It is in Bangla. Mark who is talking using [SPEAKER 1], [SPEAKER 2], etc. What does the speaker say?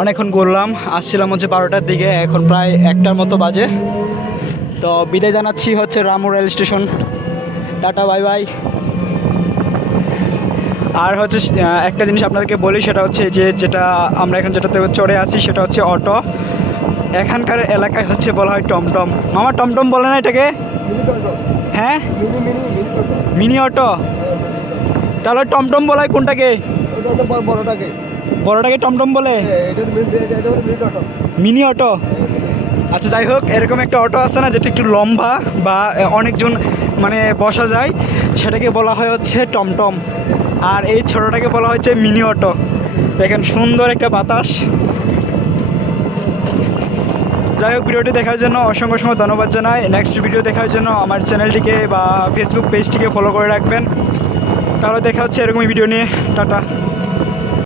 [SPEAKER 1] অনেকক্ষণ ঘুরলাম আসছিলাম হচ্ছে বারোটার দিকে এখন প্রায় একটার মতো বাজে। তো বিদায় জানাচ্ছি হচ্ছে Ramu rail station. Tata bye bye. আর হচ্ছে একটা জিনিস আপনাদেরকে বলি সেটা হচ্ছে যে যেটা আমরা এখন যেটাতে চড়ে আসি সেটা হচ্ছে অটো। এখানকার এলাকায় হচ্ছে বলা হয় টমটম। মামা টমটম বলে না এটাকে? হ্যাঁ? Mini auto. তাহলে টমটম বলা হয় কোনটাকে?
[SPEAKER 2] বড়টাকে।
[SPEAKER 1] বড়টাকে টমটম বলে? Mini auto. আচ্ছা যাই হোক এরকম একটা অটো আছে না যেটা একটু লম্বা বা অনেকজন মানে বসা যায় সেটাকে বলা হয় হচ্ছে টমটম। আর এই ছোটোটাকে বলা হচ্ছে মিনি অটো। দেখেন সুন্দর একটা বাতাস। যাই হোক ভিডিওটি দেখার জন্য অসংখ্য অসংখ্য ধন্যবাদ জানাই। নেক্সট ভিডিও দেখার জন্য আমার চ্যানেলটিকে বা ফেসবুক পেজটিকে ফলো করে রাখবেন। তাহলে দেখা হচ্ছে এরকমই ভিডিও নিয়ে। টাটা।